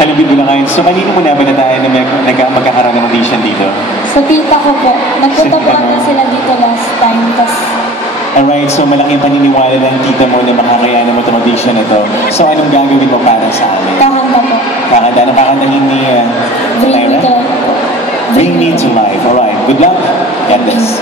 Kalubid Bulacan. So, kanino mo nabalataan na magkakaroon ng audition dito? Sa tita ko po. Nagpunta po kami sila dito last time. Alright, so malaking paniniwala ng tita mo na makakayanan mo itong audition na ito. So, anong gagawin mo para sa amin? Kakanta po. Kakanta? Anong kakantahin ni Bring Me to Life po. Bring Me to Life. Alright, good luck. God bless.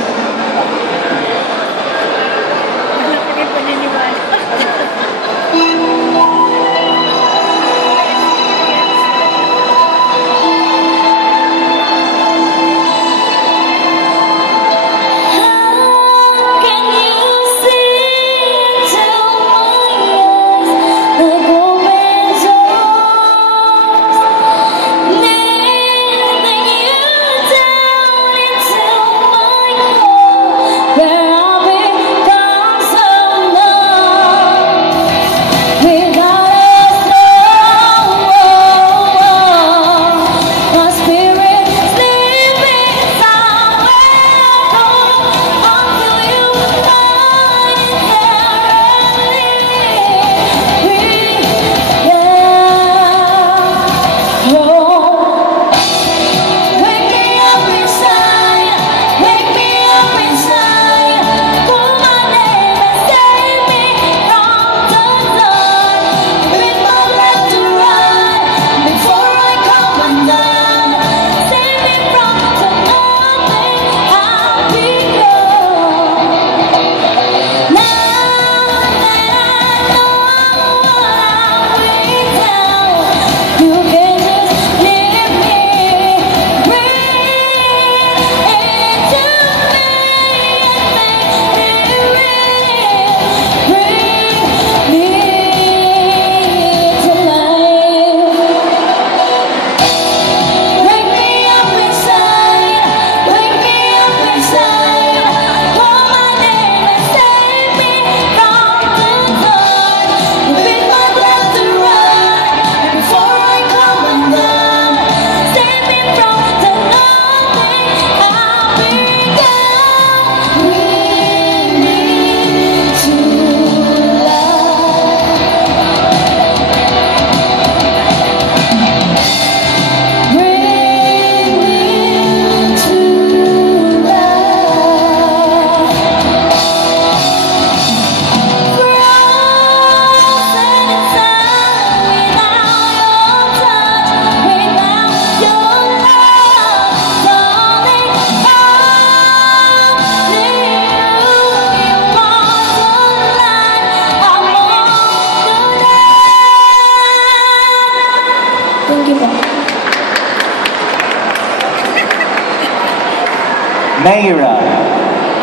Naira.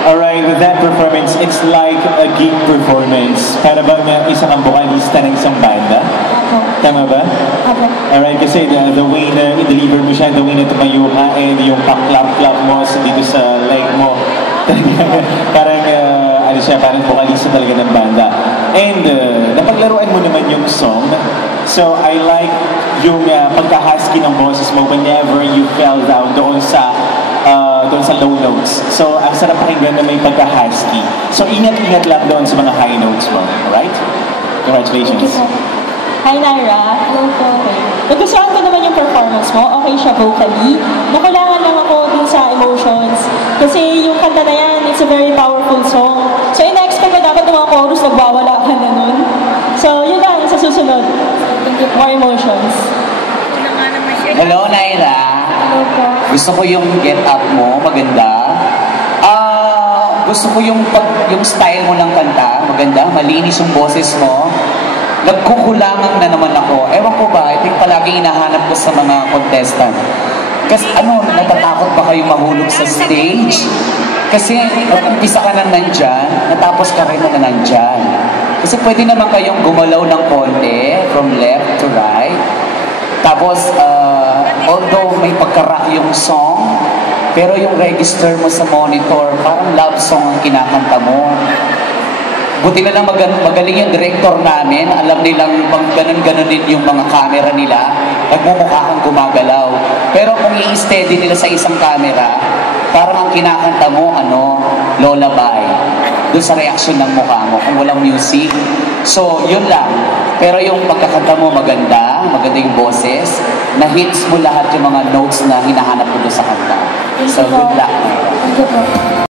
Alright, with that performance, it's like a gig performance. Para bang isang ang vocalista ng isang banda? Apo. Tama ba? Apo. Alright, kasi the way na i-deliver mo siya, the way na tumayo ka, and yung pang-clap-clap mo dito sa leg mo. Parang, ano siya, parang vocalista talaga ng banda. And napaglaruan mo naman yung song. So, I like yung pagka-husky ng boses mo whenever you fell down doon sa low notes. So, ang sarap pakinggan na may pagka-husky. So, ingat-ingat lang doon sa mga high notes mo. Alright? Congratulations. Thank you, sir. Hi, Naira. Hello po. Nagustuhan ko naman yung performance mo. Okay siya vocally. Nakulangan lang ako dun sa emotions. Kasi yung kanta na yan, it's a very powerful song. So, ina-expect ko dapat yung mga chorus nagwawala ka na nun. So, yun lang sa susunod. Thank you po. More emotions. Hello, Naira. Hello po. Gusto ko yung get up mo, maganda. Gusto ko yung style mo ng kanta, maganda, malinis yung boses mo. Nagkukulangan na naman ako. Ewan ko ba, ito yung palaging hinahanap ko sa mga contestant. Kasi natatakot ba kayo mahulog sa stage? Kasi umpisa ka na nandyan, natapos ka rin na nandyan. Kasi pwede naman kayong gumalaw ng konti, from left to right. Tapos, although may pagka-rock yung song, pero yung register mo sa monitor, parang love song ang kinakanta mo. Buti na lang magaling yung director namin, alam nilang pag ganun-ganun din yung mga camera nila, nagmumukha kang gumagalaw. Pero kung i-steady nila sa isang camera, parang ang kinakanta mo, lullaby. Doon sa reaksyon ng mukha mo, kung walang music. So, yun lang. Pero yung pagkakanta mo maganda yung boses. na-hits mo lahat yung mga notes na hinahanap mo doon sa kanta. So, good luck. Thank you po.